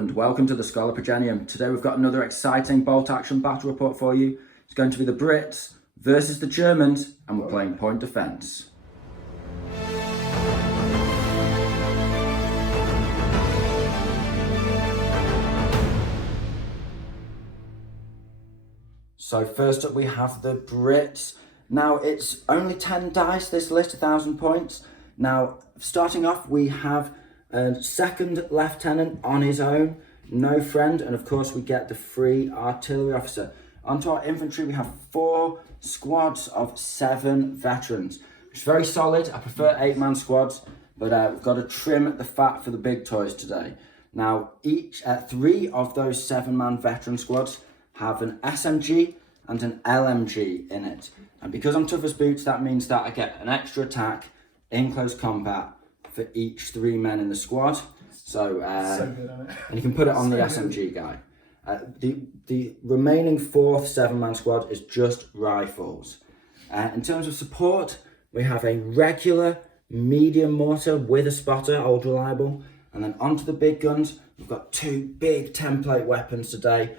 and welcome to the Scholar Progenium. Today we've got another exciting bolt-action battle report for you. It's going to be the Brits versus the Germans, and we're playing point defence. So first up we have the Brits. Now it's only 10 dice, this list, 1,000 points. Now starting off we have a second lieutenant on his own, no friend, and of course we get the free artillery officer. Onto our infantry we have 4 squads of 7 veterans, which is very solid. I prefer 8-man squads, but we've got to trim the fat for the big toys today. Now each 3 of those 7-man veteran squads have an SMG and an LMG in it, and because I'm tough as boots, that means that I get an extra attack in close combat for each 3 men in the squad. So good, isn't it? And you can put it on the SMG guy. The remaining 4th 7-man squad is just rifles. In terms of support, we have a regular medium mortar with a spotter, old reliable, and then onto the big guns. We've got 2 big template weapons today,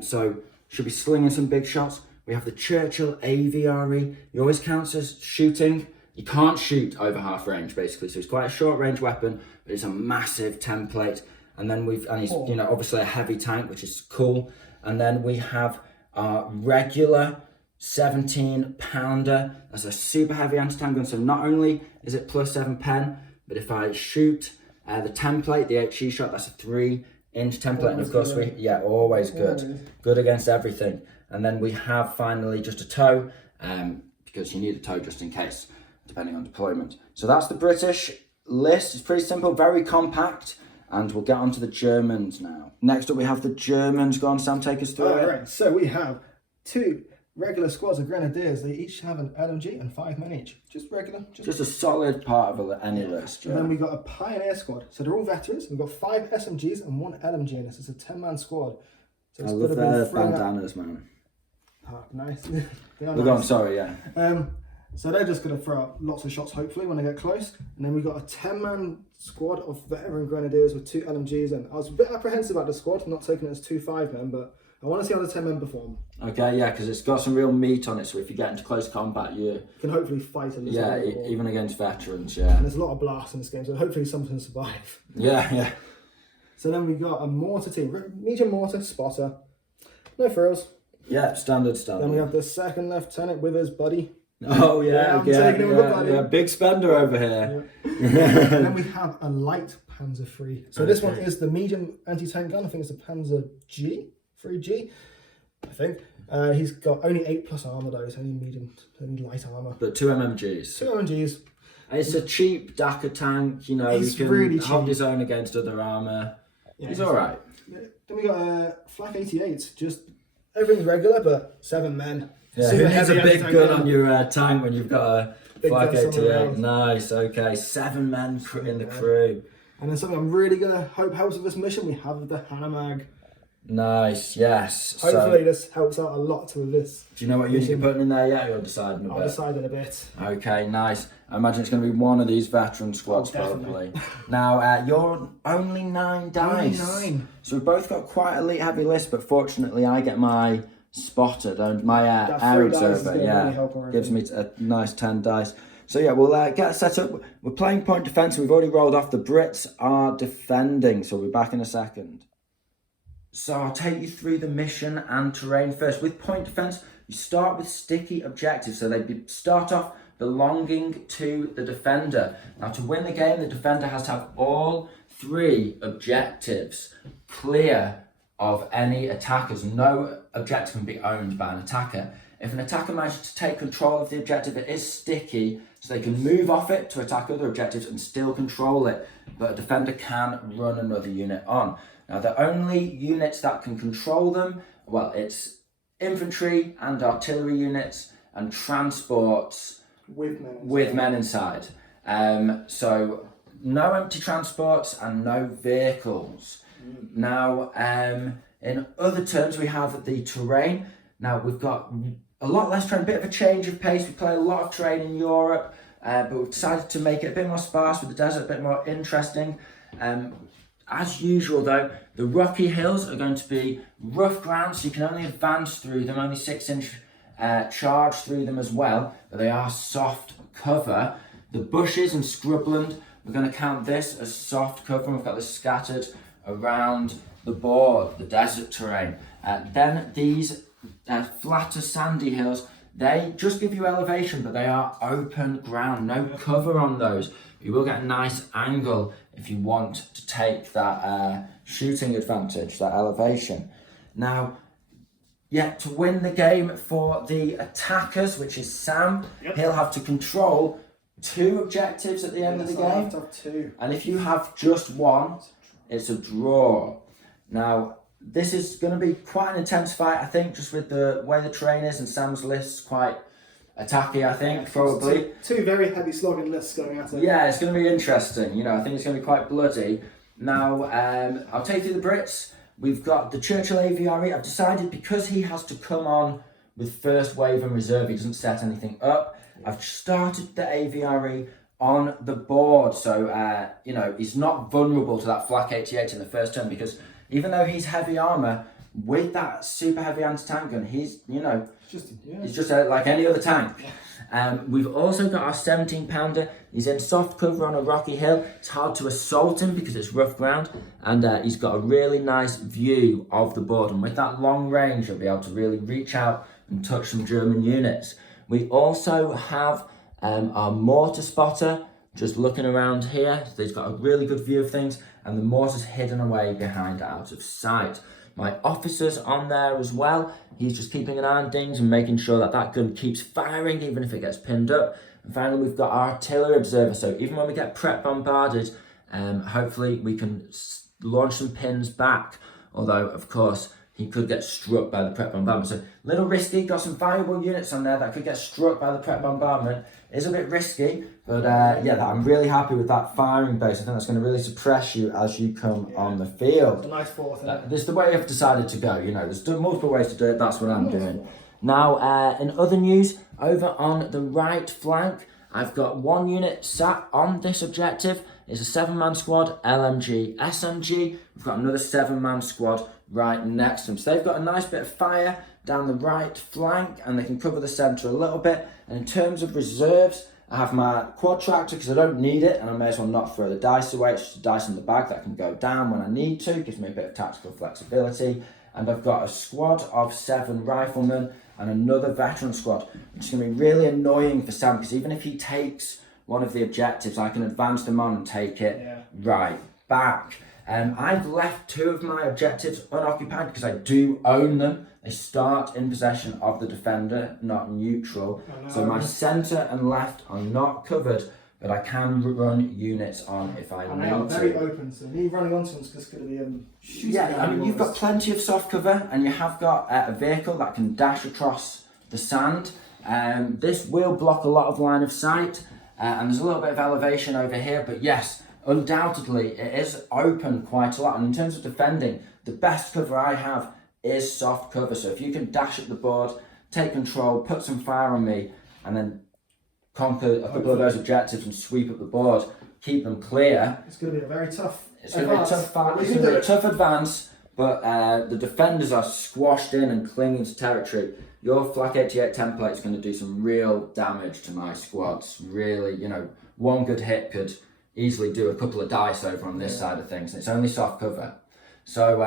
so should be slinging some big shots. We have the Churchill AVRE. It always counts as shooting. You can't shoot over half range, basically, so it's quite a short range weapon, but it's a massive template. And then he's obviously a heavy tank, which is cool. And then we have our regular 17-pounder. That's a super heavy anti-tank gun. So not only is it plus 7 pen, but if I shoot the template, the HE shot, that's a 3-inch template. And of course always good. Good against everything. And then we have finally just a tow, because you need a tow just in case, depending on deployment. So that's the British list. It's pretty simple, very compact, and we'll get on to the Germans now. Next up we have the Germans. Go on, Sam, take us through it. Right, so we have 2 regular squads of grenadiers. They each have an LMG and 5 men each. Just regular. Just a solid part of any list. And then we got a pioneer squad. So they're all veterans. We've got 5 SMGs and 1 LMG in this. It's a 10-man squad. So I love their bandanas, man. Oh, nice. Go on, sorry, yeah. So they're just going to throw out lots of shots, hopefully, when they get close. And then we've got a 10-man squad of veteran grenadiers with 2 LMGs. And I was a bit apprehensive about the squad, not taking it as 2 5-men, but I want to see how the 10 men perform. Okay, yeah, because it's got some real meat on it, so if you get into close combat, you can hopefully fight a little bit. Yeah, even against veterans, yeah. And there's a lot of blasts in this game, so hopefully someone can survive. Yeah. So then we got a mortar team, medium mortar, spotter, no frills. Yeah, standard. Then we have the 2nd lieutenant with his buddy. Oh yeah, big spender over here. Yeah. And then we have a light Panzer III. So this one is the medium anti-tank gun. I think it's the Panzer G, 3G, I think. He's got only 8+ armor though. It's only light armor. But 2 MMGs. 2 MMGs. It's a cheap Dakar tank. You know, he's he can really hold his own against other armor. Yeah, he's all right. Yeah. Then we got a Flak 88. Just everything's regular, but 7 men. Yeah, who needs a big gun on your tank when you've got a Flak 88? Nice, okay. 7 men in the crew. And then something I'm really going to hope helps with this mission, we have the Hanomag. Nice, yes. Hopefully this helps out a lot with this. Do you know what unit you're putting in there yet? You're deciding a bit? I'll decide in a bit. Okay, nice. I imagine it's going to be one of these veteran squads, probably. Now, you're only 9 dice. Only 9. So we've both got quite a heavy list, but fortunately I get my spotter, don't my air observer, gives me a nice 10 dice. So yeah, we'll get set up. We're playing point defence. We've already rolled off. The Brits are defending, so we'll be back in a second. So I'll take you through the mission and terrain first. With point defence, you start with sticky objectives, so they start off belonging to the defender. Now to win the game, the defender has to have all 3 objectives clear of any attackers. No objective can be owned by an attacker. If an attacker manages to take control of the objective, it is sticky, so they can move off it to attack other objectives and still control it, but a defender can run another unit on. Now the only units that can control them, well, it's infantry and artillery units and transports with men inside. So no empty transports and no vehicles. Now, in other terms, we have the terrain. Now, we've got a lot less terrain, a bit of a change of pace. We play a lot of terrain in Europe, but we've decided to make it a bit more sparse with the desert, a bit more interesting. As usual though, the rocky hills are going to be rough ground, so you can only advance through them, only 6-inch charge through them as well, but they are soft cover. The bushes and scrubland, we're going to count this as soft cover, and we've got this scattered around the board, the desert terrain. Then these flatter sandy hills, they just give you elevation, but they are open ground, no cover on those. You will get a nice angle if you want to take that shooting advantage, that elevation. Now, to win the game for the attackers, which is Sam, he'll have to control 2 objectives at the end of the game. I have to have 2. And if you have just one, it's a draw. Now, this is going to be quite an intense fight, I think, just with the way the terrain is, and Sam's list's quite attacky, I think, probably. Two very heavy slogging lists going at it. Yeah, it's going to be interesting. You know, I think it's going to be quite bloody. Now, I'll take you to the Brits. We've got the Churchill AVRE. I've decided because he has to come on with first wave and reserve, he doesn't set anything up. I've started the AVRE on the board, so, you know, he's not vulnerable to that flak 88 in the first turn, because even though he's heavy armour, with that super heavy anti-tank gun, he's, you know, he's just like any other tank. We've also got our 17-pounder. He's in soft cover on a rocky hill. It's hard to assault him because it's rough ground, and he's got a really nice view of the board, and with that long range, he'll be able to really reach out and touch some German units. We also have our mortar spotter just looking around here. So he's got a really good view of things, and the mortar's hidden away behind out of sight. My officer's on there as well. He's just keeping an eye on things and making sure that that gun keeps firing even if it gets pinned up. And finally, we've got our artillery observer. So even when we get prep bombarded, hopefully we can launch some pins back. Although, of course, he could get struck by the prep bombardment. So a little risky, got some valuable units on there that could get struck by the prep bombardment. It's a bit risky, but I'm really happy with that firing base. I think that's going to really suppress you as you come on the field. It's a nice fourth. This is the way I've decided to go. You know, there's multiple ways to do it. That's what I'm doing. Now, in other news, over on the right flank, I've got one unit sat on this objective. It's a 7-man squad, LMG, SMG. We've got another 7-man squad right next to them. So they've got a nice bit of fire down the right flank, and they can cover the centre a little bit. And in terms of reserves, I have my quad tractor because I don't need it, and I may as well not throw the dice away. It's just a dice in the bag that can go down when I need to. Gives me a bit of tactical flexibility. And I've got a squad of 7 riflemen and another veteran squad, which is going to be really annoying for Sam, because even if he takes one of the objectives, I can advance them on and take it right back. I've left 2 of my objectives unoccupied because I do own them. They start in possession of the defender, not neutral. So my centre and left are not covered, but I can run units on if I need to. Very open, so me running onto them is just going to be shooting. Yeah, I mean, you've got plenty of soft cover, and you have got a vehicle that can dash across the sand. This will block a lot of line of sight, and there's a little bit of elevation over here, but yes, undoubtedly it is open quite a lot. And in terms of defending, the best cover I have is soft cover. So if you can dash at the board, take control, put some fire on me, and then conquer a couple of those objectives and sweep up the board, keep them clear. It's going to be a very tough. It's going to be a tough fight. It's going to be a tough advance, but the defenders are squashed in and clinging to territory. Your flak 88 template is going to do some real damage to my squads. Really, you know, one good hit could easily do a couple of dice over on this side of things. It's only soft cover. So,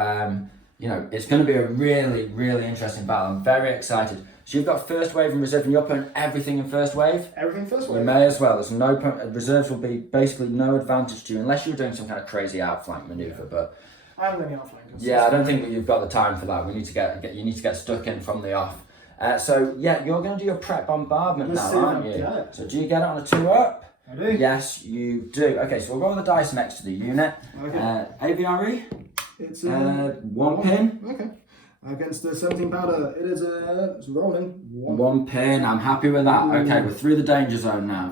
you know, it's going to be a really, really interesting battle. I'm very excited. So you've got first wave and reserve, and you're putting everything in first wave? Everything first wave. We may as well. There's no reserves will be basically no advantage to you unless you're doing some kind of crazy outflank manoeuvre. But I'm going to outflank. Yeah, I don't think that you've got the time for that. We need to you need to get stuck in from the off. So yeah, you're going to do your prep bombardment now, aren't you? So do you get it on a 2-up? I do. Yes, you do. Okay, so we'll roll the dice next to the unit. Okay. AVRE. It's 1 pin. Okay. Against the 17 powder, it is it's rolling. 1 pin. I'm happy with that. Okay, we're through the danger zone now.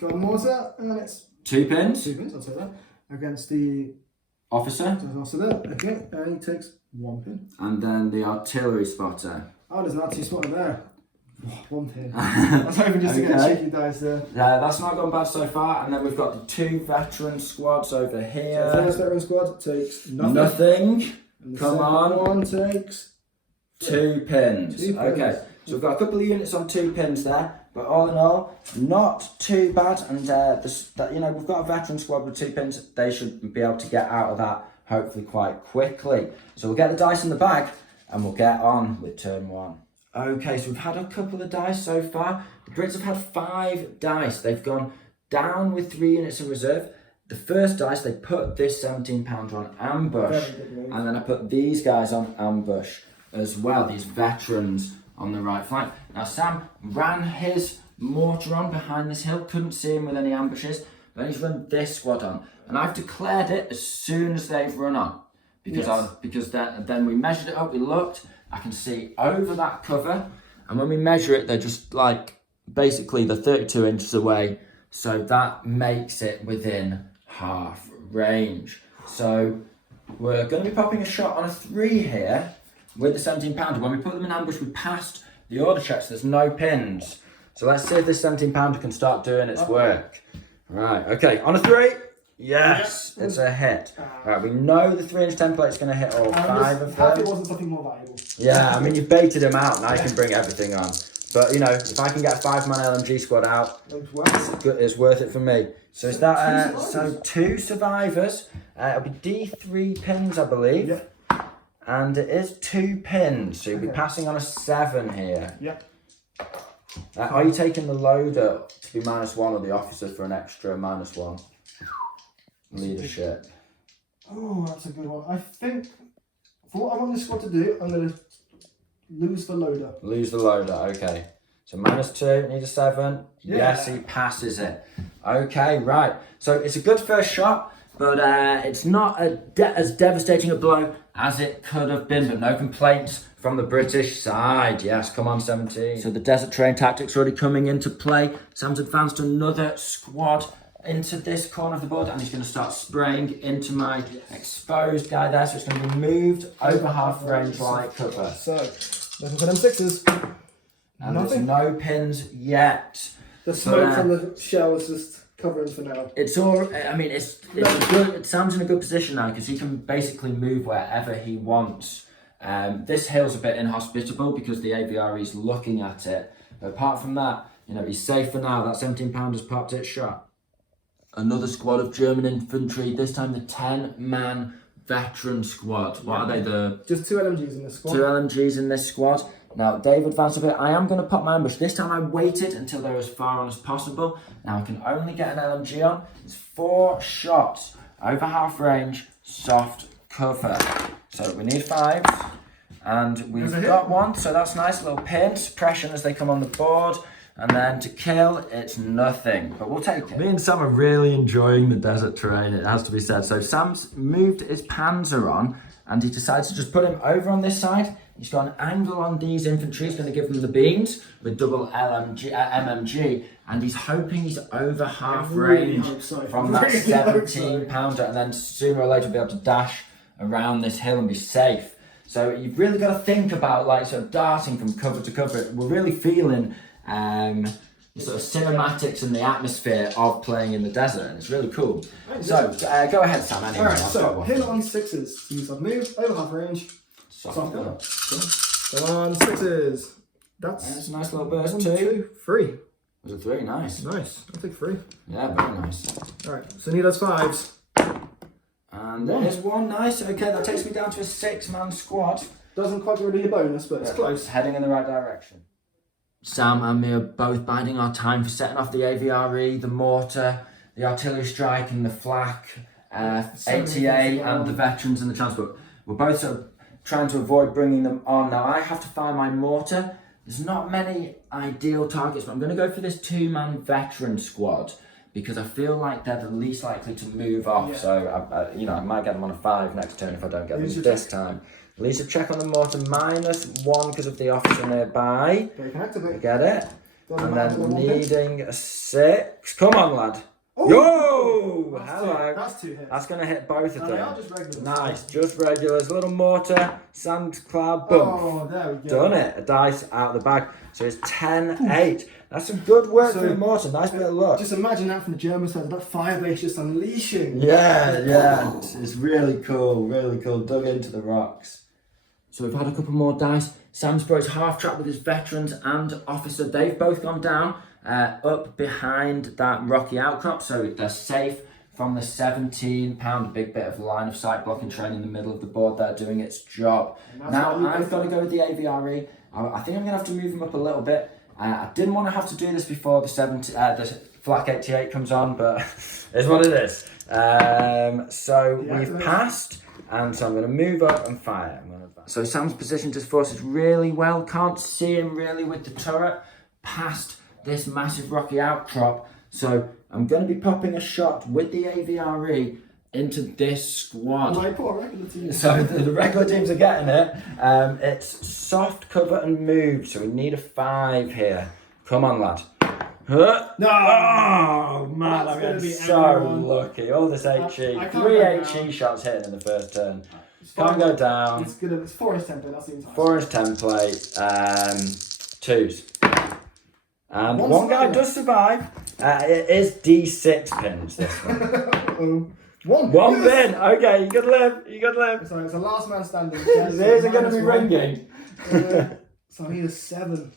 Got a mortar, and it's 2 pins. 2 pins. I'll take that. Against the officer. Okay, and he takes 1 pin. And then the artillery spotter. Oh, there's an artillery spotter there. 1 pin. I was hoping just to get a cheeky dice there. Yeah, that's not gone bad so far. And then we've got the 2 veteran squads over here. So the first veteran squad takes nothing. Nothing. And the Come second on. one takes 2 pins. 2 pins. Okay, so we've got a couple of units on 2 pins there. But all in all, not too bad. And you know, we've got a veteran squad with 2 pins. They should be able to get out of that hopefully quite quickly. So we'll get the dice in the bag and we'll get on with turn 1. Okay, so we've had a couple of dice so far. The Brits have had 5 dice. They've gone down with 3 units in reserve. The first dice, they put this £17 on ambush. And then I put these guys on ambush as well, these veterans on the right flank. Now Sam ran his mortar on behind this hill, couldn't see him with any ambushes, but he's run this squad on. And I've declared it as soon as they've run on. Because then we measured it up, we looked, I can see over that cover, and when we measure it, they're just like, basically they're 32 inches away, so that makes it within half range. So we're going to be popping a shot on a 3 here with the £17. When we put them in ambush, we passed the order checks, there's no pins. So let's see if this £17 can start doing its work. Right, okay, on a 3. Yes, it's a hit. Right, we know the 3-inch template's going to hit all 5 of them. It wasn't something more valuable. Yeah, I mean, you've baited him out, now you can bring everything on. But, you know, if I can get a 5-man LMG squad out, it's worth it for me. So is that, so 2 survivors. It'll be D3 pins, I believe. Yeah. And it is 2 pins, so you'll be passing on a 7 here. Yeah. Are you taking the loader to be -1 or the officer for an extra -1? Leadership. Oh, that's a good one. I think for what I want this squad to do, I'm going to lose the loader. Lose the loader, okay. So -2, need a 7. Yeah. Yes, he passes it. Okay, right. So it's a good first shot, but it's not as devastating a blow as it could have been, but no complaints from the British side. Yes, come on, 17. So the desert terrain tactics already coming into play. Sam's advanced another squad into this corner of the board, and he's going to start spraying into my exposed guy there, so it's going to be moved over half range like cover. So, looking for them 6s. And there's no pins yet. The smoke from the shell is just covering for now. It's all, I mean, it's good. Sam's in a good position now because he can basically move wherever he wants. This hill's a bit inhospitable because the AVRE is looking at it. But apart from that, you know, he's safe for now. That £17 has popped its shot. Another squad of German infantry, this time the 10-man veteran squad. What are they? Just 2 LMGs in this squad. 2 LMGs in this squad. Now, Dave advanced a bit. I am going to pop my ambush. This time I waited until they're as far on as possible. Now I can only get an LMG on. It's 4 shots, over half range, soft cover. So we need 5. And we've got 1, so that's nice. Little pin, suppression as they come on the board. And then to kill, it's nothing, but we'll take it. Me and Sam are really enjoying the desert terrain, it has to be said. So Sam's moved his Panzer on, and he decides to just put him over on this side. He's got an angle on these infantry, he's going to give them the beans with double MMG, and he's hoping he's over half range from that 17 pounder, and then sooner or later be able to dash around this hill and be safe. So you've really got to think about like sort of darting from cover to cover. We're really feeling the sort of cinematics and the atmosphere of playing in the desert, and it's really cool. So go ahead, Sam. Anyway, alright, so hit on 6s. Since I've moved over half range, soft cover. Go on 6s. That's a nice little burst. 1, 2, 3. There's a 3, nice. Nice. I'll take 3. Yeah, very nice. Alright, so need those 5s. And there's 1, nice. Okay, that takes me down to a 6-man squad. Doesn't quite get rid of your bonus, but it's close. Heading in the right direction. Sam and me are both biding our time for setting off the AVRE, the mortar, the artillery strike and the flak, ATA and the veterans and the transport. We're both sort of trying to avoid bringing them on. Now I have to fire my mortar. There's not many ideal targets, but I'm going to go for this 2-man veteran squad because I feel like they're the least likely to move off. Yeah. So I might get them on a 5 next turn if I don't get them this time. Lisa, check on the mortar, -1 because of the officer nearby. Okay, you can activate. Get it? Doesn't and matter then needing a 6. Come on, lad. Yo! That's Hello. That's 2 hits. That's going to hit both of And they them. are just regulars. Nice, just regulars. Little mortar, sand cloud, boom. Oh, there we go. Done it. A dice out of the bag. So it's 10-8. That's some good work for the mortar. Nice bit of luck. Just imagine that from the German side. That firebase just unleashing. Yeah. It's really cool. Really cool. Dug into the rocks. So we've had a couple more dice. Sam's brought his half track with his veterans and officer. They've both gone down up behind that rocky outcrop. So they're safe from the 17-pound, big bit of line of sight blocking train in the middle of the board there doing its job. Now I've got to go with the AVRE. I think I'm going to have to move him up a little bit. I didn't want to have to do this before the Flak 88 comes on, but it's what it is. So we've passed, and so I'm going to move up and fire. So Sam's positioned his forces really well. Can't see him really with the turret past this massive rocky outcrop. So I'm going to be popping a shot with the AVRE into this squad. My poor regular team. So the regular teams are getting it. It's soft cover and move, so we need a 5 here. Come on, lad. Huh? No! Oh man, I'm gonna getting be so everyone. lucky. All this HE, I can't 3 go HE down. shots hitting in the first turn. Fine. Can't go down. It's good. It's 4-inch template. That's the entire. 4-inch template. 2s. And One one guy survivor. does survive. It is D6 pins. This one. One Yes! pin. Okay, you could live. You could live. So it's the last man standing. These are going to be -1. ringing. So I need a 7.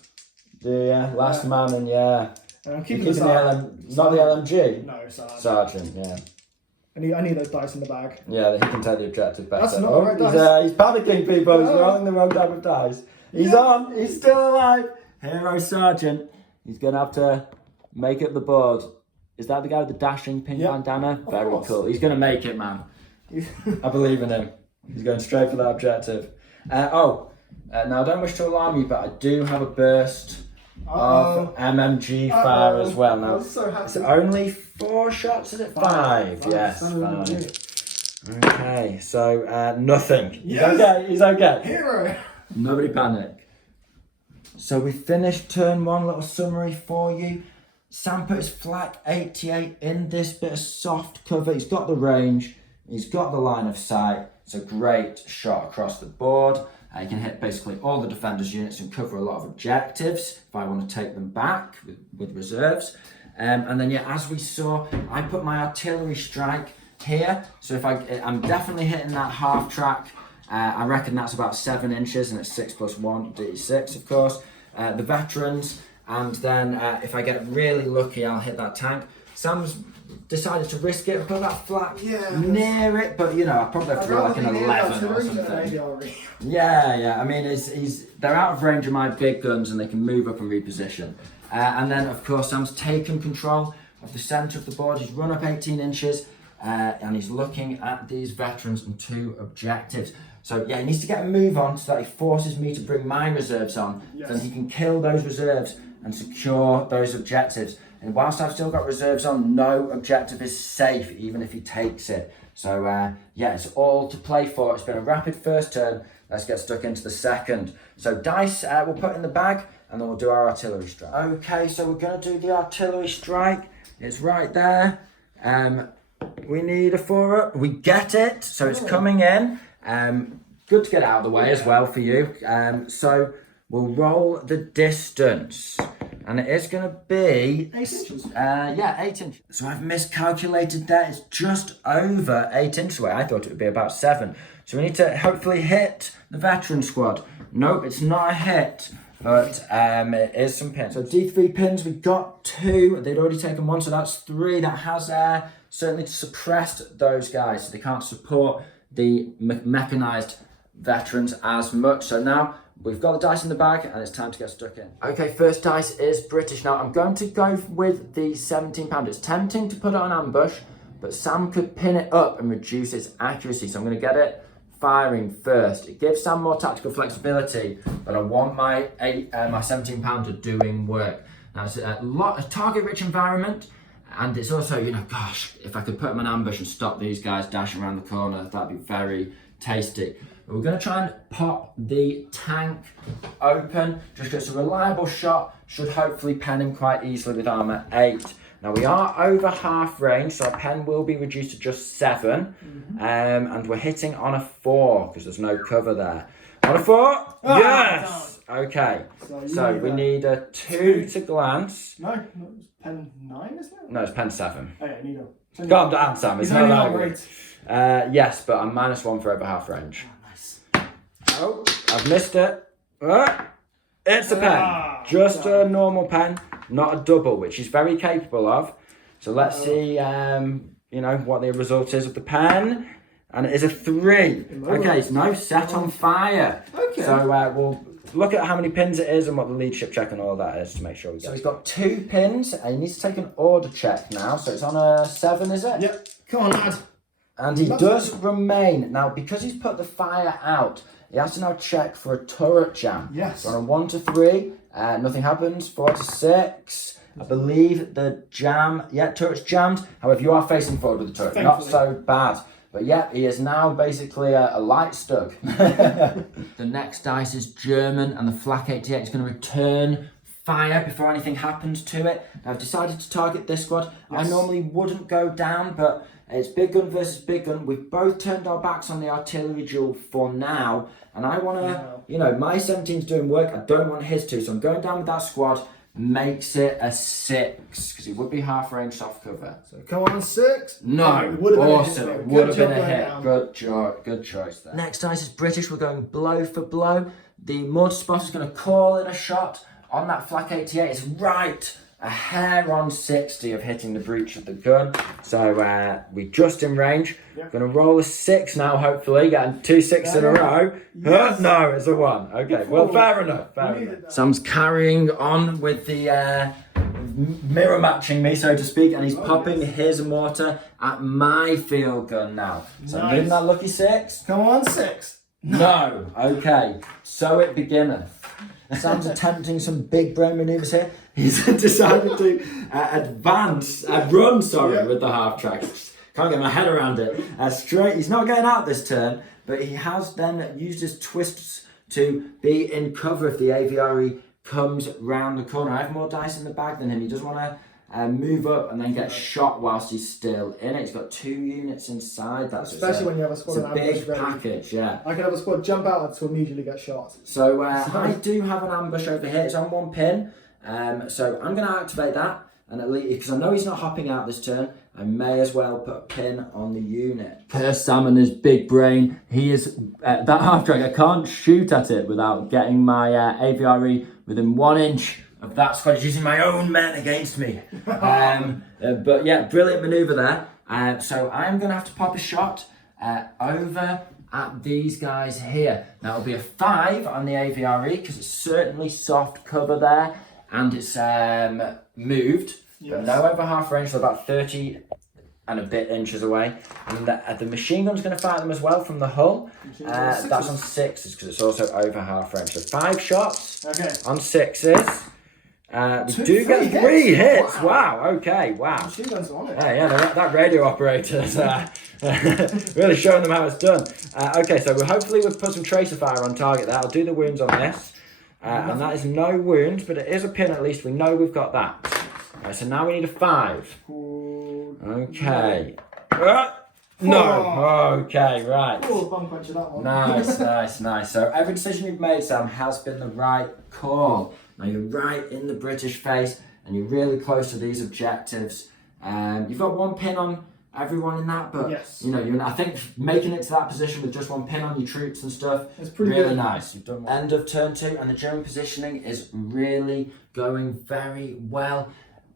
Yeah, last man and yeah. And I'm You're keeping keeping the the not the LMG. No, Sergeant. Sergeant, yeah. I need those dice in the bag. Yeah, he can take the objective better. That's not the right he's panicking, people. He's No. rolling the wrong type of dice. He's on. He's still alive. Hero Sergeant. He's going to have to make up the board. Is that the guy with the dashing pink Yep. bandana? Of Very course. cool. He's going to make it, man. I believe in him. He's going straight for that objective. Now I don't wish to alarm you, but I do have a burst of MMG fire as well. Now, I'm so happy. it's only 4 shots, is it? 5? Yes, Son of a 5. bitch. Okay, so nothing. He's Yes. okay, he's okay. Hero. Nobody panic. So we finished turn 1, little summary for you. Sam put his Flak 88 in this bit of soft cover. He's got the range, he's got the line of sight. It's a great shot across the board. You can hit basically all the defenders' units and cover a lot of objectives if I want to take them back with reserves. And then, yeah, as we saw, I put my artillery strike here. So if I'm definitely hitting that half track. I reckon that's about 7 inches, and it's 6 + 1, D6, of course. The veterans, and then if I get really lucky, I'll hit that tank. Sam's decided to risk it and put that Flak near it, but I probably have to go like an 11 or something. Yeah. I mean, they're out of range of my big guns, and they can move up and reposition. And then, of course, Sam's taken control of the centre of the board. He's run up 18 inches, and he's looking at these veterans and 2 objectives. So, yeah, he needs to get a move on so that he forces me to bring my reserves on. Yes. Then he can kill those reserves and secure those objectives. And whilst I've still got reserves on, no objective is safe, even if he takes it. So, yeah, it's all to play for. It's been a rapid first turn. Let's get stuck into the second. So, dice we'll put in the bag, and then we'll do our artillery strike. Okay, so we're going to do the artillery strike. It's right there. We need a 4-up. We get it. So, it's coming in. Good to get out of the way as well for you. So, we'll roll the distance. And it is going to be 8 inches. 8 inches. So I've miscalculated that. It's just over 8 inches away. I thought it would be about 7. So we need to hopefully hit the veteran squad. Nope, it's not a hit, but it is some pins. So D3 pins, we've got 2. They'd already taken 1, so that's 3. That has certainly suppressed those guys. So they can't support the mechanised veterans as much. So now we've got the dice in the bag, and it's time to get stuck in. Okay, first dice is British. Now, I'm going to go with the 17-pound. It's tempting to put it on ambush, but Sam could pin it up and reduce its accuracy. So I'm going to get it firing first. It gives Sam more tactical flexibility, but I want my 17-pounder doing work. Now, it's a target-rich environment, and it's also, gosh, if I could put him on ambush and stop these guys dashing around the corner, that'd be very tasty. We're going to try and pop the tank open, just because it's a reliable shot, should hopefully pen him quite easily with armour 8. Now we are over half range, so our pen will be reduced to just 7. And we're hitting on a 4 because there's no cover there. On a 4, yes. Okay, so we need a 2 to glance. No, it's pen 9, isn't it? No, it's pen 7. Okay, need a. Calm down, Sam. It's only not on that good. Yes, but I'm -1 for over half range. Nice. Oh, I've missed it. It's a pen. Just a normal pen, not a double, which he's very capable of. So let's see, what the result is of the pen. And it is a 3. Okay, so no, set on fire. Okay. So we'll look at how many pins it is and what the leadership check and all of that is to make sure we get. So he's got 2 pins and he needs to take an order check now. So it's on a 7, is it? Yep. Come on, lad. And he does remain. Now, because he's put the fire out, he has to now check for a turret jam. Yes. So on a 1 to 3, nothing happens. 4 to 6. I believe the jam, turret's jammed. However, you are facing forward with the turret. Thankfully. Not so bad. But yeah, he is now basically a light stug. The next dice is German, and the Flak 88 is going to return fire before anything happens to it. Now, I've decided to target this squad. Yes. I normally wouldn't go down, but it's big gun versus big gun. We've both turned our backs on the artillery duel for now, and I want to, my 17's doing work. I don't want his to, so I'm going down with that squad. Makes it a 6 because he would be half range soft cover. So come on, 6. No, awesome. It would have been a hit. Good choice there. Next dice is British. We're going blow for blow. The mortar spotter is going to call in a shot on that Flak 88. It's right a hair on 60 of hitting the breech of the gun. So we're just in range. Yep. Going to roll a 6 now, hopefully. Getting 2 6s in a row. Yes. No, it's a 1. Okay, well, fair enough. Sam's carrying on with the mirror matching me, so to speak, and he's popping his mortar at my field gun now. So I'm moving that lucky 6. Come on, 6. No. Okay, so it beginneth. Sam's attempting some big brain manoeuvres here. He's decided to run with the half track. Can't get my head around it. Straight. He's not getting out this turn, but he has then used his twists to be in cover if the AVRE comes round the corner. I have more dice in the bag than him. He does want to move up and then get shot whilst he's still in it. He's got 2 units inside. That's especially when you have a squad. It's a big package, yeah. I can have a squad jump out to immediately get shot. So I do have an ambush over here. It's on 1 pin. So I'm going to activate that, and at least because I know he's not hopping out this turn, I may as well put a pin on the unit. Curse Sam and his big brain. He is that half track. I can't shoot at it without getting my AVRE within 1 inch of that squad. He's using my own men against me. But yeah, brilliant manoeuvre there. So I'm going to have to pop a shot over at these guys here. Now it'll be a 5 on the AVRE because it's certainly soft cover there. And it's moved, but no over half range, so about 30 and a bit inches away. And the machine gun's going to fire them as well from the hull. That's on 6s because it's also over half range. So 5 shots on 6s. We do get 3 hits. Wow. Okay. Wow. Machine gun's on it. Yeah. That radio operator's really showing them how it's done. Okay, so hopefully we'll put some tracer fire on target there. I'll do the wounds on this. And that is no wounds, but it is a pin at least. We know we've got that. Right, so now we need a 5. Okay. No. Okay, right. Bum punch that one. Nice. So every decision you've made, Sam, has been the right call. Now you're right in the British face, and you're really close to these objectives. You've got 1 pin on everyone in that, but I think making it to that position with just 1 pin on your troops and stuff is really good. Nice. You've done well. End of turn 2, and the German positioning is really going very well.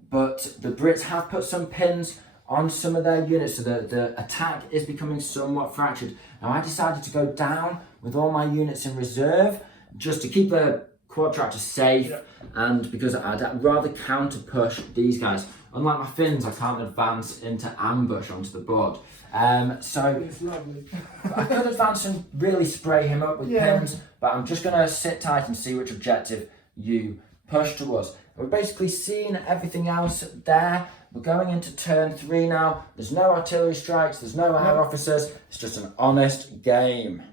But the Brits have put some pins on some of their units, so the attack is becoming somewhat fractured. Now I decided to go down with all my units in reserve just to keep the quad tractor safe, and because I'd rather counter push these guys. Unlike my Finns, I can't advance into ambush onto the board. So it's lovely. I could advance and really spray him up with pins, but I'm just going to sit tight and see which objective you push towards. We've basically seen everything else there. We're going into turn 3 now. There's no artillery strikes, there's no air officers. It's just an honest game.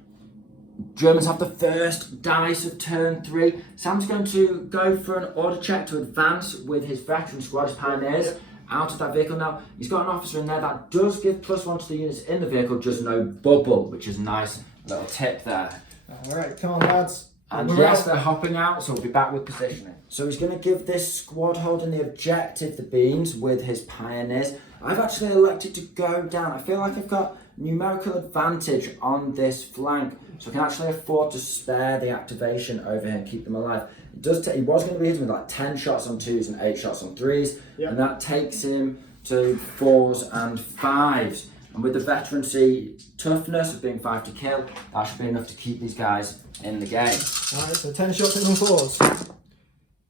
Germans have the first dice of turn 3. Sam's going to go for an order check to advance with his veteran squad, his pioneers. out of that vehicle. Now, he's got an officer in there that does give +1 to the units in the vehicle, just no bubble, which is a nice little tip there. All right, come on, lads. And yes, they're hopping out, so we'll be back with positioning. So he's going to give this squad holding the objective the beans with his pioneers. I've actually elected to go down. I feel like I've got numerical advantage on this flank, so I can actually afford to spare the activation over here and keep them alive. It does. He was going to be hitting with like 10 shots on 2s and 8 shots on 3s, and that takes him to 4s and 5s. And with the veterancy toughness of being 5 to kill, that should be enough to keep these guys in the game. Alright, so 10 shots in on 4s.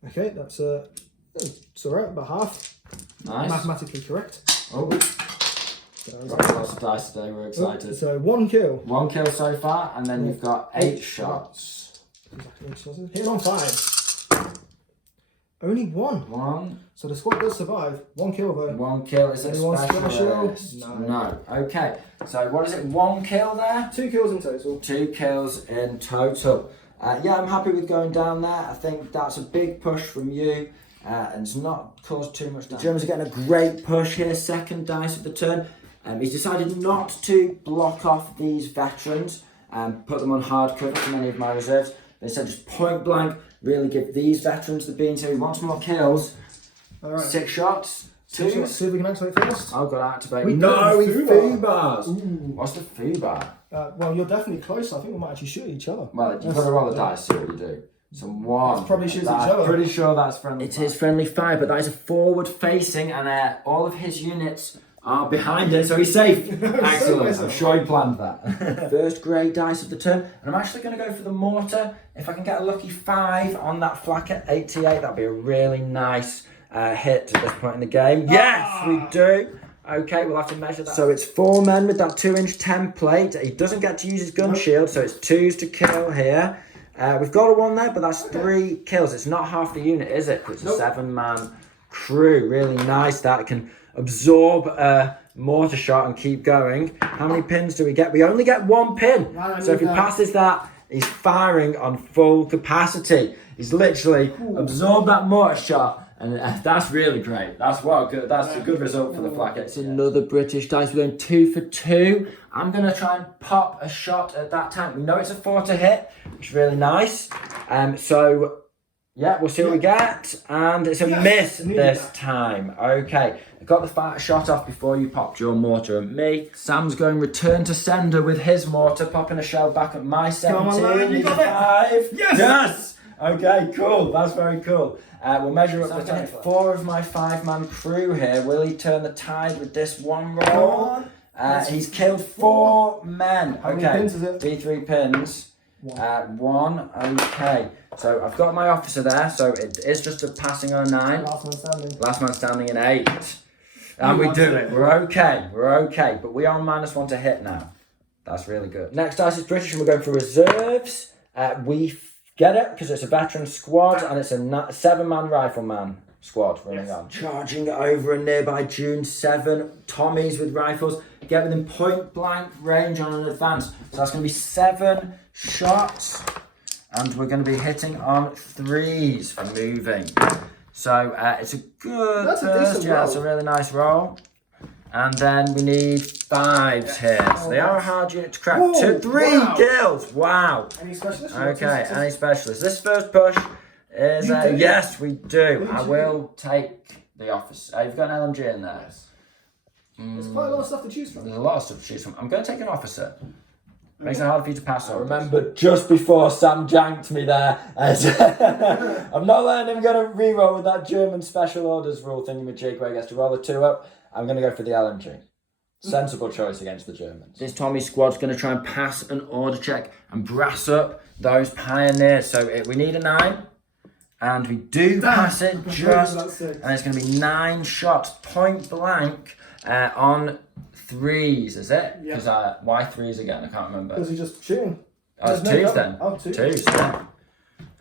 Okay, that's it's alright, about half. Nice. Mathematically correct. Oh, got lots of dice today, we're excited. So 1 kill. 1 kill so far, and then you've got 8 shots. Exactly 8 shots. Hitting on 5. Only 1. 1. So the squad does survive. 1 kill though. 1 kill, is it Anyone specialist? special? No. Okay, so what is it, 1 kill there? 2 kills in total. 2 kills in total. Yeah, I'm happy with going down there. I think that's a big push from you, and it's not caused too much damage. The Germans are getting a great push here, second dice of the turn. He's decided not to block off these veterans and put them on hard cover from any of my reserves. Instead, just point blank, really give these veterans the beans here. He wants more kills. All right. 6 shots. 2. Two. See if we can activate first. I've got to activate. We No, he foo bars. Ooh. What's the foo bar? Well, you're definitely close. I think we might actually shoot each other. Well, you've got to roll the dice, see what you do. So 1. That's probably shoots each I'm other. pretty sure that's friendly. It is friendly fire, but that is a forward facing, and all of his units are behind it, so he's safe. Excellent. I'm sure he planned that. First grey dice of the turn, and I'm actually going to go for the mortar. If I can get a lucky 5 on that flak at 88, that'd be a really nice hit at this point in the game. Yes, we do. Okay, we'll have to measure that. So it's 4 men with that 2-inch template. He doesn't get to use his gun shield, so it's 2s to kill here. We've got a 1 there, but that's 3 kills. It's not half the unit, is it? It's a 7-man crew. Really nice. That can absorb a mortar shot and keep going. How many pins do we get? We only get 1 pin. So if he passes that, he's firing on full capacity. He's literally absorbed that mortar shot. And that's really great. That's good. That's a good result for the flak. It's another British dice. We're going 2 for 2. I'm going to try and pop a shot at that tank. We know it's a 4 to hit, which is really nice. So, yeah, we'll see what we get. And it's a miss this time. Okay. I got the shot off before you popped your mortar at me. Sam's going return to sender with his mortar, popping a shell back at my 17. Come on, man, you got it. 5. Yes! Okay, cool. That's very cool. We'll measure up the 4 of my 5-man crew here. Will he turn the tide with this 1 roll? He's killed 4 men. How many pins is it? B3 pins. 1. Okay. So I've got my officer there. So it is just a passing on 9. Last man standing. Last man standing in 8. And we do it. We're okay. We're okay. But we are on -1 to hit now. That's really good. Next dice is British, and we're going for reserves. We get it because it's a veteran squad and it's a 7-man rifleman squad running on. Charging over a nearby June 7. Tommies with rifles get within point blank range on an advance. So that's going to be 7 shots, and we're going to be hitting on 3s for moving. So it's a good That's a decent roll. It's a really nice roll. And then we need 5s here. So they are a hard unit to crack. 2, 3 kills. Wow. Any specialists? Okay, any specialists? This first push is yes, we do. I will take the office. You've got an LMG in there. Yes. There's quite a lot of stuff to choose from. There's a lot of stuff to choose from. I'm going to take an officer. Makes it hard for you to pass. I remember just before Sam janked me there. I'm not letting him go to reroll with that German special orders rule thingamajig where he gets to roll a 2 up. I'm going to go for the LMG. Sensible choice against the Germans. This Tommy squad's going to try and pass an order check and brass up those pioneers. So we need a 9. And we do pass it just. And it's going to be 9 shots, point blank, on 3s, is it? Because why 3s again? I can't remember. Because he's just shooting. Oh, it's 2s then. Oh, 2. 2s,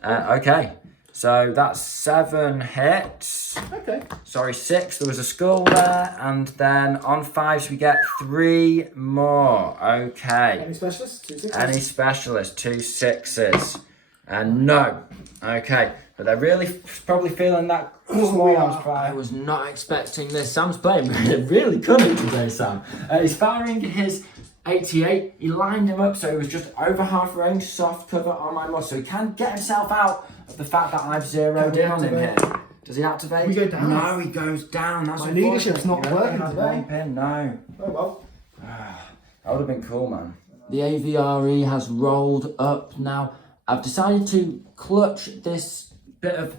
yeah. Okay. So that's 7 hits. Okay. Sorry, 6. There was a skull there. And then on 5s, we get 3 more. Okay. Any specialists? 2 6s. Any specialist? 2 6s. And no. Okay. But they're really probably feeling that small arms I fire. was not expecting this. Sam's playing really cunning today, Sam. He's firing his 88. He lined him up so he was just over half range, soft cover on my muscle. So he can get himself out of the fact that I've zeroed in on him here. Does he activate? We go down. No, he goes down. That's My leadership's not unfortunate. He only working has today. one pin. No. Oh well. That would have been cool, man. The AVRE has rolled up now. I've decided to clutch this Bit of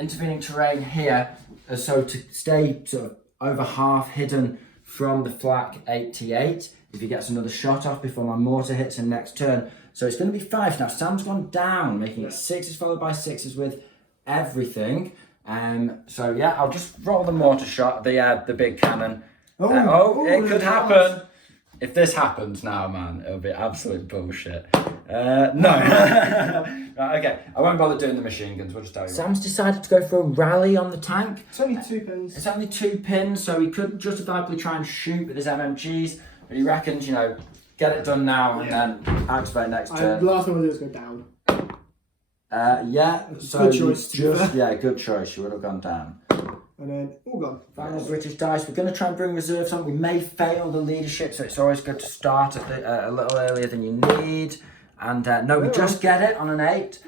intervening terrain here, so to stay sort of over half hidden from the flak 88 if he gets another shot off before my mortar hits him next turn. So it's going to be 5 now. Sam's gone down, making it 6s followed by 6s with everything. So yeah, I'll just roll the mortar shot, the big cannon. It could happen. If this happens now, man, it'll be absolute bullshit. No. Right, okay, I won't bother doing the machine guns, we'll just tell you. Sam's decided to go for a rally on the tank. It's only 2 pins. It's only 2 pins, so he could justifiably try and shoot with his MMGs, but he reckons, you know, get it done now and then activate next The turn. last thing I want to do is go down. Yeah, so Good choice, good choice, you would have gone down. And then all gone. Final British dice. We're going to try and bring reserves on. We may fail the leadership, so it's always good to start a little earlier than you need. And no, we just get it on an 8.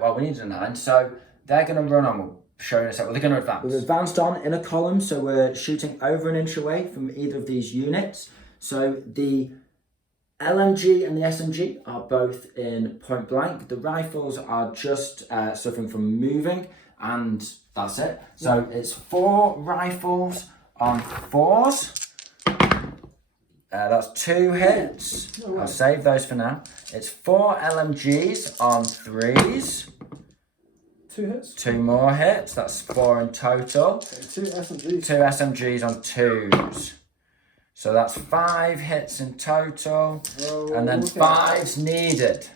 Well, we need a 9, so they're going to run on. We'll show you in a second. Well, they're going to advance. We've advanced on in a column, so we're shooting over an inch away from either of these units. So the LMG and the SMG are both in point blank. The rifles are just suffering from moving, and that's it. So it's 4 rifles on 4s. That's 2 hits. I'll save those for now. It's 4 LMGs on 3s. 2 hits. 2 more hits. That's 4 in total. Okay, 2 SMGs. 2 SMGs on 2s. So that's 5 hits in total. And then 5's needed.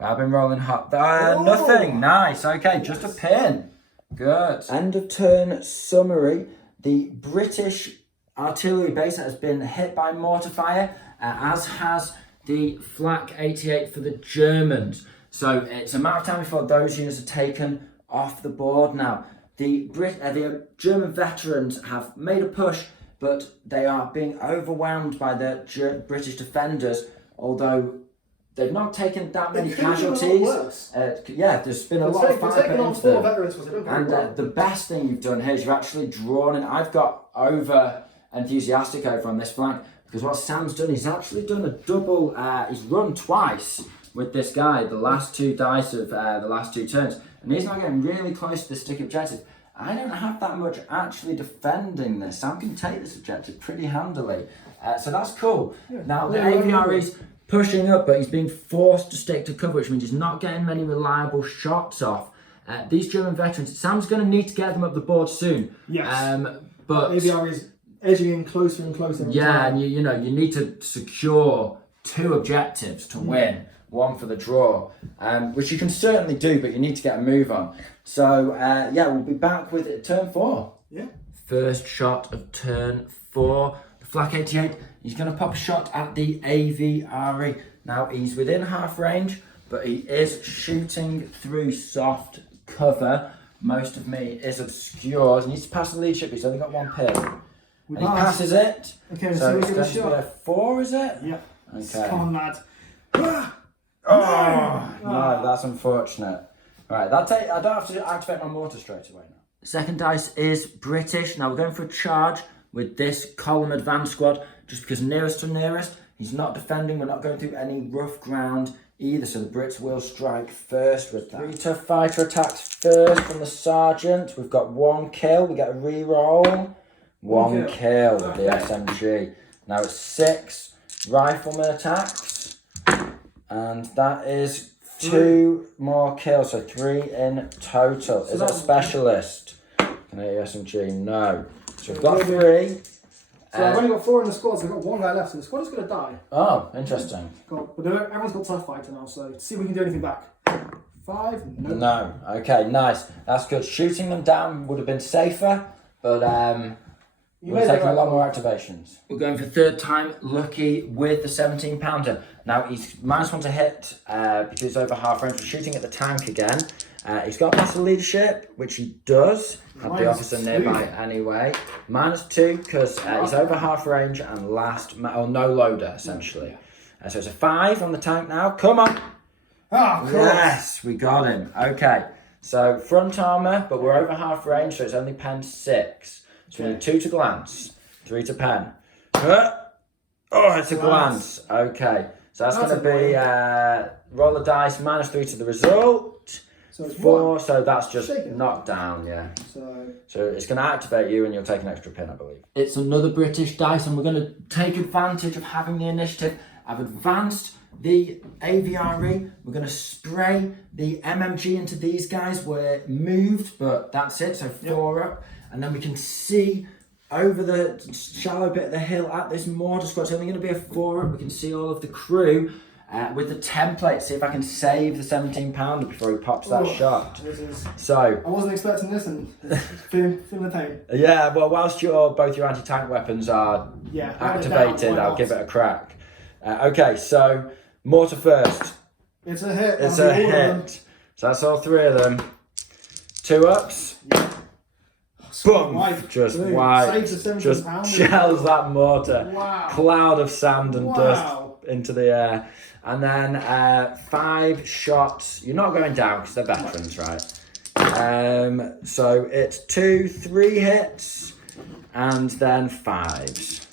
I've been rolling hot. Nothing. Nice. Okay, just a pin. Good. End of turn summary. The British artillery base has been hit by mortar fire, as has the flak 88 for the Germans. So it's a matter of time before those units are taken off the board now. The German veterans have made a push, but they are being overwhelmed by the British defenders, although they've not taken that many casualties. There's been a lot of fire put into them. And the best thing you've done here is you've actually drawn in. I've got over enthusiastic over on this flank because what Sam's done, he's actually done a double, he's run twice with this guy, the last 2 dice of the last 2 turns, and he's now getting really close to the stick objective. I don't have that much actually defending this. Sam can take this objective pretty handily, so that's cool. Now the AVRE's pushing up, but he's being forced to stick to cover, which means he's not getting many reliable shots off. These German veterans, Sam's going to need to get them up the board soon. Yes. But AVR is edging in closer and closer. And you need to secure 2 objectives to win. 1 for the draw, which you can certainly do, but you need to get a move on. So we'll be back with turn 4. Yeah. First shot of turn 4. The flak 88. He's going to pop a shot at the AVRE. Now he's within half range, but he is shooting through soft cover. Most of me is obscured. He needs to pass the leadership. He's only got 1 pin. And he passes it. Okay, so we it's give going a to be shot. a 4, is it? Yeah. Okay. Come on, lad. No, that's unfortunate. Right, I don't have to activate my mortar straight away now. Second dice is British. Now we're going for a charge with this column advance squad, just because nearest to nearest, he's not defending, we're not going through any rough ground either, so the Brits will strike first with that. 3 tough fighter attacks first from the sergeant. We've got 1 kill, we get a re-roll. 1 kill with the SMG. Now it's 6 rifleman attacks, and that is 2 more kills, so 3 in total. Is it a specialist? Can I hit SMG? No. So we've got 3. So I've only got 4 in the squad, so I've got 1 guy left, so the squad is going to die. Oh, interesting. But everyone's got tough fighter now, so let's see if we can do anything back. 5? No. Okay, nice. That's good. Shooting them down would have been safer, but we're taking a lot more activations. We're going for 3rd time lucky with the 17-pounder. Now he's -1 to hit because he's over half range. We're shooting at the tank again. He's got to pass the leadership, which he does. Have the Minus officer 2. nearby anyway. -2 because he's over half range and no loader essentially. So it's a 5 on the tank now. Come on. Ah, of course. Yes, we got him. Okay. So front armor, but we're over half range, so it's only pen 6. So we need 2 to glance, 3 to pen. Oh, it's a glance. Okay. So that's going to be roll the dice, -3 to the result. So it's 4, 1. so that's just Shaken. knocked down, yeah. So it's going to activate you and you'll take an extra pin, I believe. It's another British dice, and we're going to take advantage of having the initiative. I've advanced the AVRE. We're going to spray the MMG into these guys. We're moved, but that's it. So 4 up, and then we can see over the shallow bit of the hill at this mortar squad. It's only going to be a 4 up. We can see all of the crew with the template. See if I can save the 17-pounder before he pops that shot. So I wasn't expecting this, and feeling the pain. yeah, well, whilst both your anti-tank weapons are activated, I'll give it a crack. Okay, so mortar first. It's a hit. It's a hit. So that's all 3 of them. 2 ups. Yeah. Boom! White. Just Boom. white. Saves the 17 Just pounder. shells that mortar. Wow. Cloud of sand and Wow. dust into the air. And then 5 shots. You're not going down because they're veterans, right? So it's 2, 3 hits, and then 5s.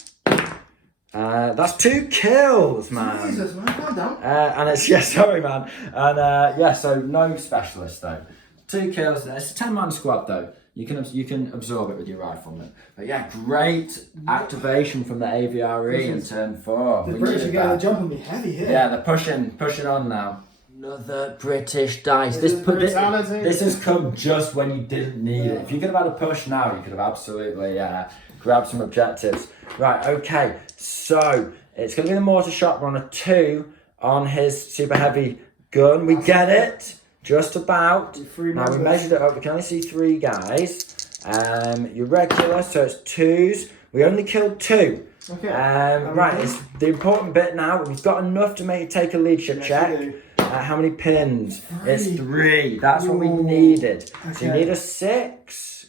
That's 2 kills, man. Jesus, man, calm down. And it's sorry, man. And so no specialist though. 2 kills. It's a 10-man squad though. You can absorb it with your rifleman. But yeah, great activation from the AVRE in turn 4. The British are getting a jump on me heavy here. Yeah, they're pushing on now. Another British dice. This is brutality. This has come just when you didn't need it. If you could have had a push now, you could have absolutely grabbed some objectives. Right, okay. So it's going to be the mortar shot. We're on a 2 on his super heavy gun. We get it. Just about. Now we measured it up. We can only see 3 guys. You're regular, so it's 2s. We only killed 2. Okay. Right, it's the important bit now. We've got enough to make you take a leadership check. How many pins? 3. It's 3. That's what we needed. Okay. So you need a 6.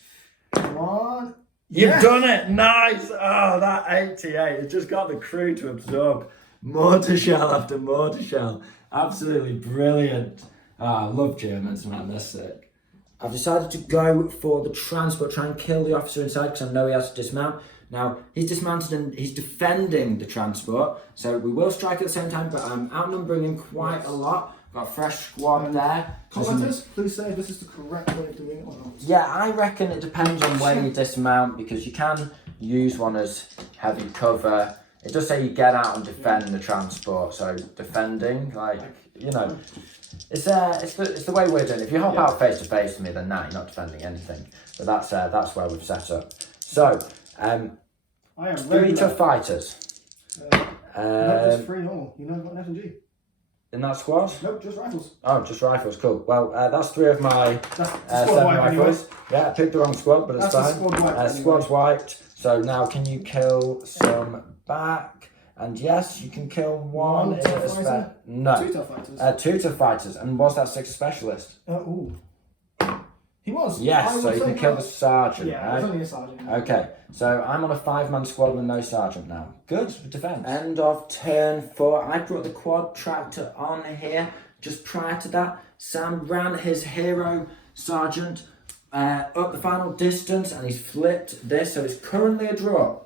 Come on. You've done it. Nice. Oh, that 88. It just got the crew to absorb mortar shell after mortar shell. Absolutely brilliant. I love Germans, man. They're sick. I've decided to go for the transport, try and kill the officer inside because I know he has to dismount. Now, he's dismounted and he's defending the transport, so we will strike at the same time, but I'm outnumbering him quite a lot. Got a fresh squad there. Commenters, please say if this is the correct way of doing it or not. Yeah, I reckon it depends on where you dismount because you can use one as heavy cover. It does say you get out and defend the transport, so defending, it's the way we're doing it. If you hop out face to face with me, then you're not defending anything. But that's where we've set up. So, I am 3 regular. tough fighters. No, just 3 normal. You know I've got an FMG. In that squad? Nope, just rifles. Oh, just rifles, cool. Well, that's 3 of my That's the 7 squad wipe rifles. anyway. Yeah, I picked the wrong squad, but it's That's the fine. squad wipe anyway. Squad's wiped. So now can you kill some back? And yes, you can kill 1. One Is it tough a fighter? No. 2 tough fighters. 2 tough fighters. And was that 6 specialist? Ooh. He was. Yes, I so would you say can kill that. the sergeant, Yeah, right? it's only a sergeant. Okay, so I'm on a 5-man squad with no sergeant now. Good for defence. End of turn 4. I brought the quad tractor on here. Just prior to that, Sam ran his hero sergeant up the final distance and he's flipped this, so it's currently a draw.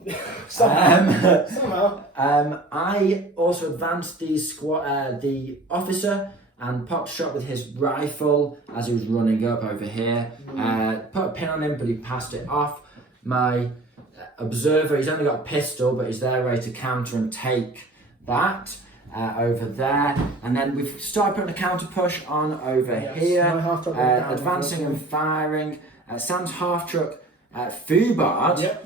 Somehow. I also advanced the officer and popped a shot with his rifle as he was running up over here. Put a pin on him, but he passed it off. My observer, he's only got a pistol, but he's there ready to counter and take that over there. And then we've started putting a counter push on over here, my half truck went down, advancing and firing. Sam's half truck, Fubard,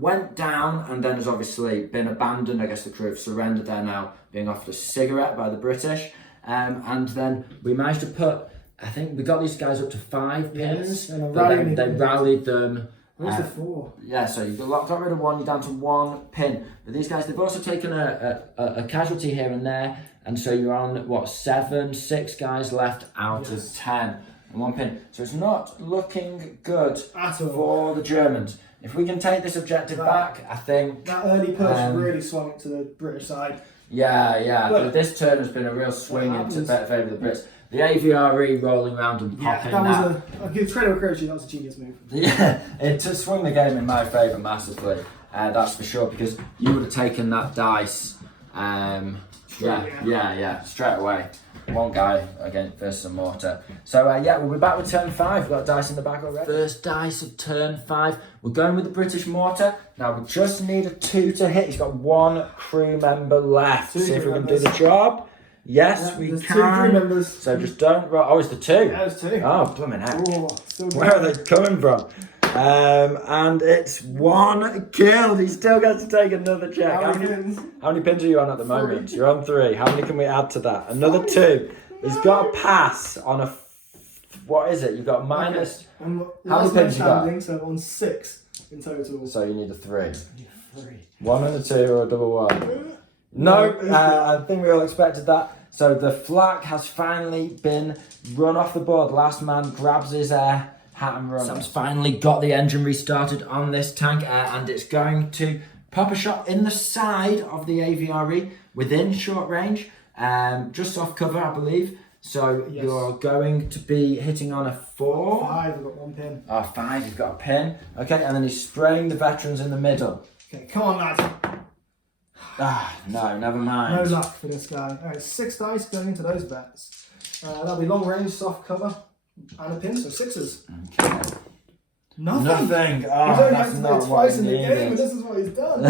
went down and then has obviously been abandoned. I guess the crew have surrendered. They're now being offered a cigarette by the British. And then we managed to put, I think we got these guys up to 5 pins, and but then they rallied them. Where's the 4? Yeah, so you got rid of 1, you're down to 1 pin. But these guys, they've also taken a casualty here and there, and so you're on, 6 guys left out of 10. and 1 pin. So it's not looking good At all. for the Germans. If we can take this objective back, I think... That early push really swung it to the British side. Yeah. But This turn has been a real swing into favour of the Brits. The AVRE rolling around and popping I'll give credit where credit's due, that was a genius move. Yeah, it to swing the game in my favour massively. That's for sure, because you would have taken that dice. Straight away. One guy against versus a mortar. So we'll be back with turn 5. We've got dice in the back already. First dice of turn 5. We're going with the British mortar. Now we just need a 2 to hit. He's got 1 crew member left. See if we can do the job. Yes, we can. 2 crew members. So just don't roll. Oh, it's the 2. Yeah, it's 2. Oh, blooming heck. Oh, still good. Where are they coming from? And it's 1 kill. He still gets to take another check. How many pins are you on at the moment? 3. You're on 3. How many can we add to that? Another 2. He's got a pass on a... What is it? You've got minus... Okay. How many pins you got? So I'm on 6 in total. So you need a 3. 3. 1 and a 2 or a double 1? No, I think we all expected that. So the flak has finally been run off the board. Last man grabs his hat and runs. Sam's finally got the engine restarted on this tank, and it's going to pop a shot in the side of the AVRE within short range, just off cover, I believe. So you're going to be hitting on a 4. 5, I've got 1 pin. Oh, 5, you've got a pin. Okay, and then he's spraying the veterans in the middle. Okay, come on, lads. No, never mind. No luck for this guy. Alright, 6 dice going into those bets. That'll be long range, soft cover, and a pin, so 6s. Okay. Nothing. Oh, He's only that's activated not what twice we in the game, and needed. this is what he's done.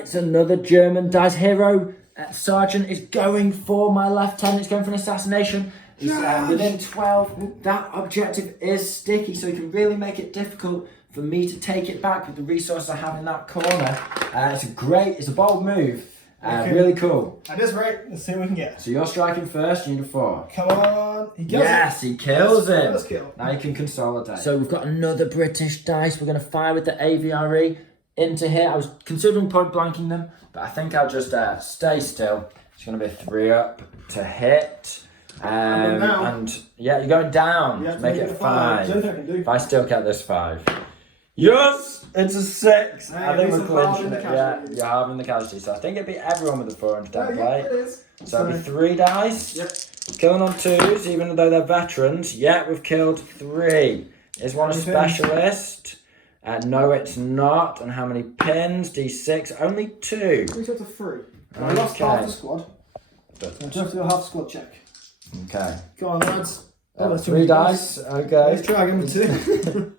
It's another German dice. Hero Sergeant is going for my lieutenant. He's going for an assassination. He's within 12. That objective is sticky, so he can really make it difficult for me to take it back with the resources I have in that corner. It's a bold move. Really cool. At this rate, let's see what we can get. So you're striking first, you need a 4. Come on. He kills Yes, he kills him. First kill. Now you can consolidate. So we've got another British dice. We're going to fire with the AVRE into here. I was considering point blanking them, but I think I'll just stay still. It's going to be a 3 up to hit. And yeah, you're going down. Yeah, to make it 5. If If I still get this 5. Yes! It's a 6. Hey, I think we're it's a half clinching in the it. Yeah, casualties. you're halving the casualties. So I think it'd be everyone with the 400 Yeah, play. it is. So it'll be 3 dice. Yep. Killing on 2s, even though they're veterans. Yeah, we've killed 3. Is one a How many specialist? No, it's not. And how many pins? D6. Only 2. 3 to 3. I lost half the squad. I just do a half squad check. Okay. Go on, lads. That's 3 dice. Okay. Let's try again with 2.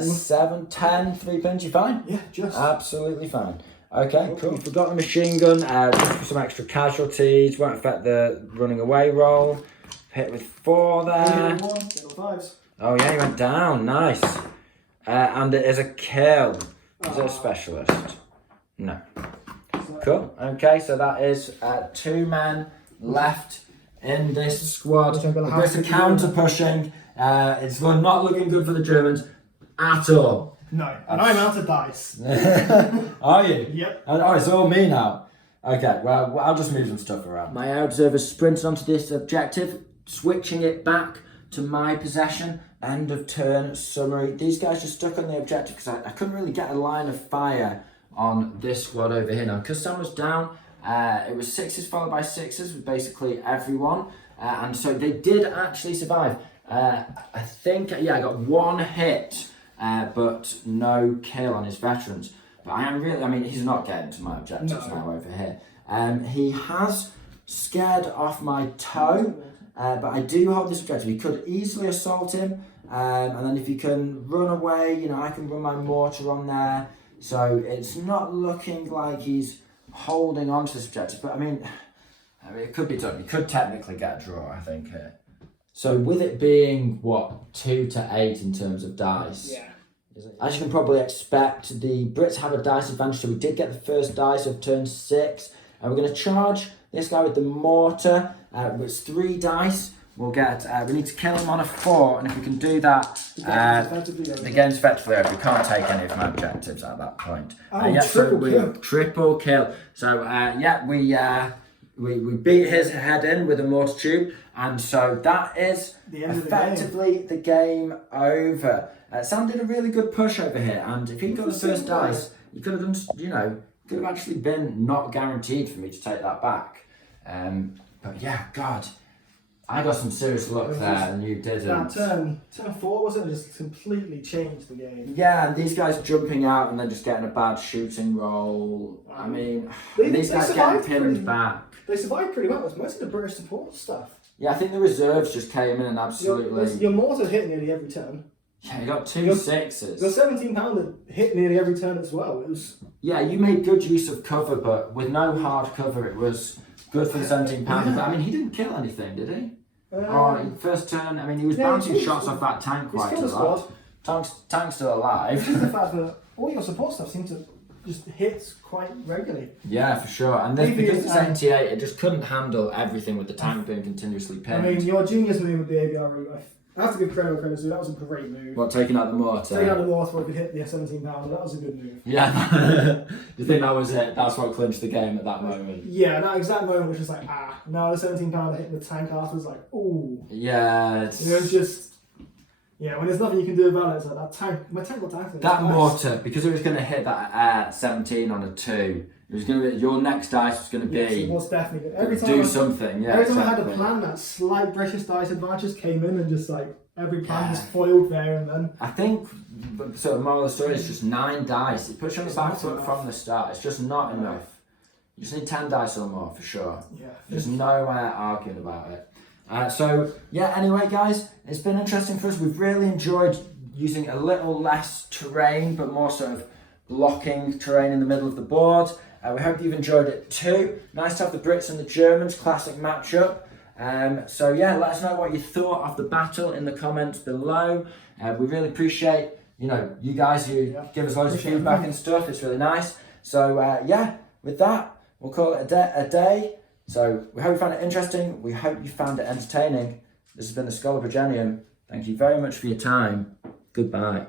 7, 10, 3 pins. You fine? Yeah, just. Absolutely fine. Okay, cool. We've got the machine gun, just for some extra casualties. Won't affect the running away roll. Hit with 4 there. 5s. Oh yeah, he went down. Nice. And it is a kill. Is it a specialist? No. Cool. Okay, so that is 2 men left in this squad. There's a counter pushing. It's not looking good for the Germans at all. No, and I'm out of dice. Are you? Yep. Oh, it's all me now. Okay, well, I'll just move some stuff around. My air observer sprinted onto this objective, switching it back to my possession. End of turn summary. These guys just stuck on the objective because I couldn't really get a line of fire on this squad over here. Now, because Sam was down, it was 6s followed by 6s with basically everyone. And so they did actually survive. I think, I got 1 hit. But no kill on his veterans. But he's not getting to my objectives now over here. He has scared off my toe, but I do hold this objective. He could easily assault him, and then if he can run away, I can run my mortar on there. So it's not looking like he's holding on to this objective, but I mean, it could be done. He could technically get a draw, I think, here. So with it being, 2 to 8 in terms of dice? Yeah. As you can probably expect, the Brits have a dice advantage, so we did get the first dice of turn 6. And we're going to charge this guy with the mortar. It's 3 dice. We'll get, we need to kill him on a 4, and if we can do that, the game's effectively over. We can't take any of my objectives at that point. Triple kill. Triple kill. So, we beat his head in with a mortar tube, and so that is The end of the effectively the game over. Sam did a really good push over here, and if he'd got the first dice, he could have done, could have actually been not guaranteed for me to take that back. But yeah, God, I got some serious luck there, and you didn't. That turn 4 wasn't it? Just completely changed the game. Yeah, and these guys jumping out and then just getting a bad shooting roll. I mean, these guys getting pinned back. They survived pretty well. It's mostly the British support stuff. Yeah, I think the reserves just came in and absolutely. Your mortar hit nearly every turn. Yeah, you got two sixes. The 17-pounder hit nearly every turn as well. It was. Yeah, you made good use of cover, but with no hard cover, it was good for the 17-pounder. But I mean, he didn't kill anything, did he? First turn, I mean, he was bouncing shots off that tank quite a lot. Tank's still alive. It's just the fact that all your support stuff seemed to just hit quite regularly. Yeah, for sure. And this, because it's 88, it just couldn't handle everything with the tank being continuously pinned. I mean, your genius move with the ABR route, I have to give credit where credit due. That was a great move. What, taking out the mortar? Taking out the mortar where it could hit the 17-pounder, that was a good move. Yeah. You think that was it? That's what clinched the game at that moment? Yeah, that exact moment was just like, now the 17-pounder hitting the tank afterwards, like, ooh. Yeah, it was just, when there's nothing you can do about it, it's like that tank, my tank got tanked. That mortar, because it was going to hit that 17 on a 2, it was going to be, your next dice was going to be, it was definitely good. Every time do something, yeah. Every time I had a plan, that slight British dice advantage came in and just like, every plan was foiled there and then. I think, sort of moral of the story is just 9 dice. It puts you on the back foot from the start. It's just not enough. You just need 10 dice or more for sure. Yeah. There's no arguing about it. Anyway guys, it's been interesting for us. We've really enjoyed using a little less terrain, but more sort of blocking terrain in the middle of the board. We hope you've enjoyed it too. Nice to have the Brits and the Germans, classic matchup. Let us know what you thought of the battle in the comments below. We really appreciate, you guys who give us loads of feedback and stuff. It's really nice. So with that, we'll call it a day. So we hope you found it interesting. We hope you found it entertaining. This has been the Scholar Progenium. Thank you very much for your time. Goodbye.